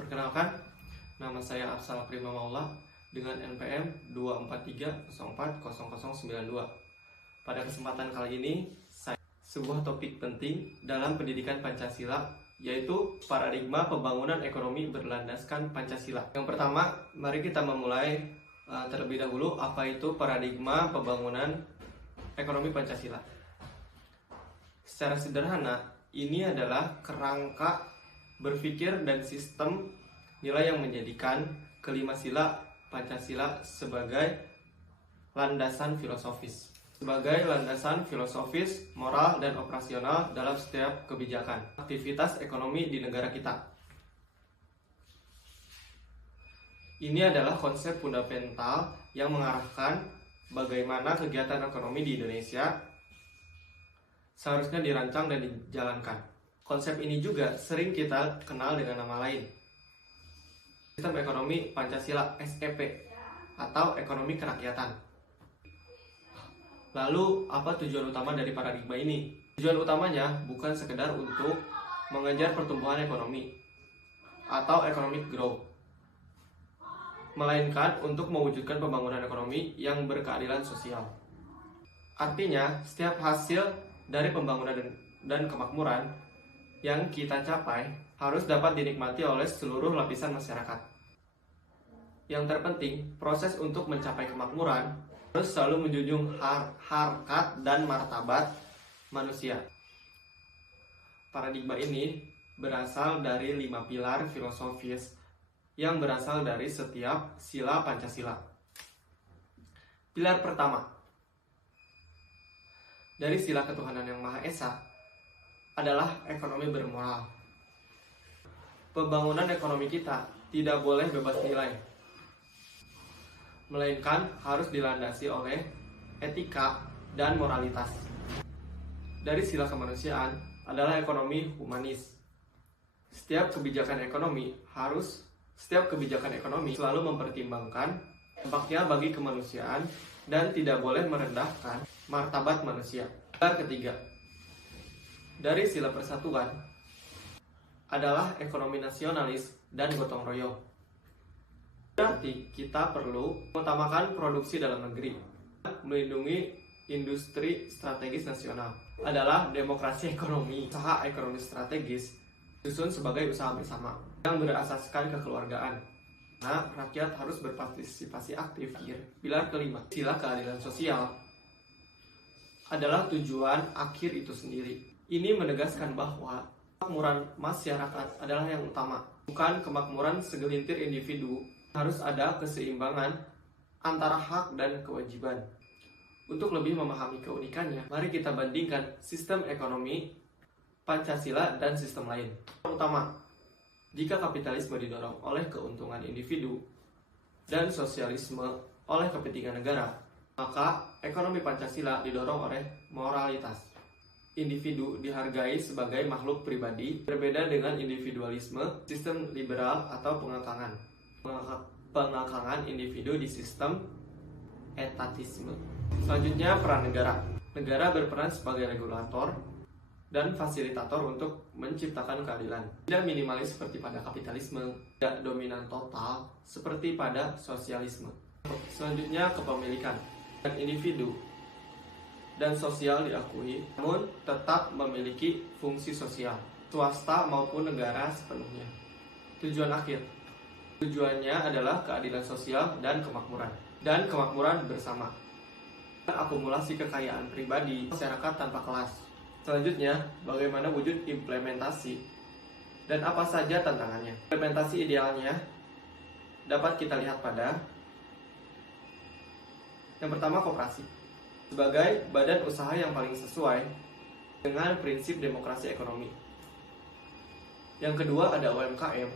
Perkenalkan, nama saya Afsal Prima Maula dengan NPM 243040092. Pada kesempatan kali ini, sebuah topik penting dalam pendidikan Pancasila, yaitu paradigma pembangunan ekonomi berlandaskan Pancasila. Yang pertama, mari kita memulai terlebih dahulu apa itu paradigma pembangunan ekonomi Pancasila. Secara sederhana, ini adalah kerangka berpikir dan sistem nilai yang menjadikan kelima sila Pancasila sebagai landasan filosofis. Sebagai landasan filosofis, moral, dan operasional dalam setiap kebijakan, aktivitas ekonomi di negara kita. Ini adalah konsep fundamental yang mengarahkan bagaimana kegiatan ekonomi di Indonesia seharusnya dirancang dan dijalankan. Konsep ini juga sering kita kenal dengan nama lain, Sistem Ekonomi Pancasila (SEP) atau Ekonomi Kerakyatan. Lalu, apa tujuan utama dari paradigma ini? Tujuan utamanya bukan sekedar untuk mengejar pertumbuhan ekonomi atau economic growth, melainkan untuk mewujudkan pembangunan ekonomi yang berkeadilan sosial. Artinya, setiap hasil dari pembangunan dan kemakmuran yang kita capai harus dapat dinikmati oleh seluruh lapisan masyarakat. Yang terpenting, proses untuk mencapai kemakmuran harus selalu menjunjung harkat dan martabat manusia. Paradigma ini berasal dari 5 pilar filosofis yang berasal dari setiap sila Pancasila. Pilar pertama dari sila ketuhanan yang Maha Esa adalah ekonomi bermoral. Pembangunan ekonomi kita tidak boleh bebas nilai, melainkan harus dilandasi oleh etika dan moralitas. Dari sila kemanusiaan adalah ekonomi humanis. Setiap kebijakan ekonomi selalu mempertimbangkan dampaknya bagi kemanusiaan dan tidak boleh merendahkan martabat manusia. Pilar ketiga dari sila persatuan adalah ekonomi nasionalis dan gotong royong. Berarti kita perlu mengutamakan produksi dalam negeri, melindungi industri strategis nasional. Adalah demokrasi ekonomi. Usaha ekonomi strategis disusun sebagai usaha bersama yang berasaskan kekeluargaan. Nah, rakyat harus berpartisipasi aktif. Pilar kelima, sila keadilan sosial adalah tujuan akhir itu sendiri. Ini menegaskan bahwa kemakmuran masyarakat adalah yang utama, bukan kemakmuran segelintir individu. Harus ada keseimbangan antara hak dan kewajiban. Untuk lebih memahami keunikannya, mari kita bandingkan sistem ekonomi Pancasila dan sistem lain. Pertama, jika kapitalisme didorong oleh keuntungan individu dan sosialisme oleh kepentingan negara, maka ekonomi Pancasila didorong oleh moralitas. Individu dihargai sebagai makhluk pribadi, berbeda dengan individualisme, sistem liberal atau pengakangan individu di sistem etatisme. Selanjutnya, peran negara. Negara berperan sebagai regulator dan fasilitator untuk menciptakan keadilan. Tidak minimalis seperti pada kapitalisme, tidak dominan total seperti pada sosialisme. Selanjutnya, kepemilikan. Dan individu dan sosial diakui, namun tetap memiliki fungsi sosial, swasta maupun negara sepenuhnya. Tujuan akhir. Tujuannya adalah keadilan sosial dan kemakmuran bersama. Akumulasi kekayaan pribadi masyarakat tanpa kelas. Selanjutnya, bagaimana wujud implementasi dan apa saja tantangannya. Implementasi idealnya dapat kita lihat pada yang pertama, koperasi sebagai badan usaha yang paling sesuai dengan prinsip demokrasi ekonomi. Yang kedua, ada UMKM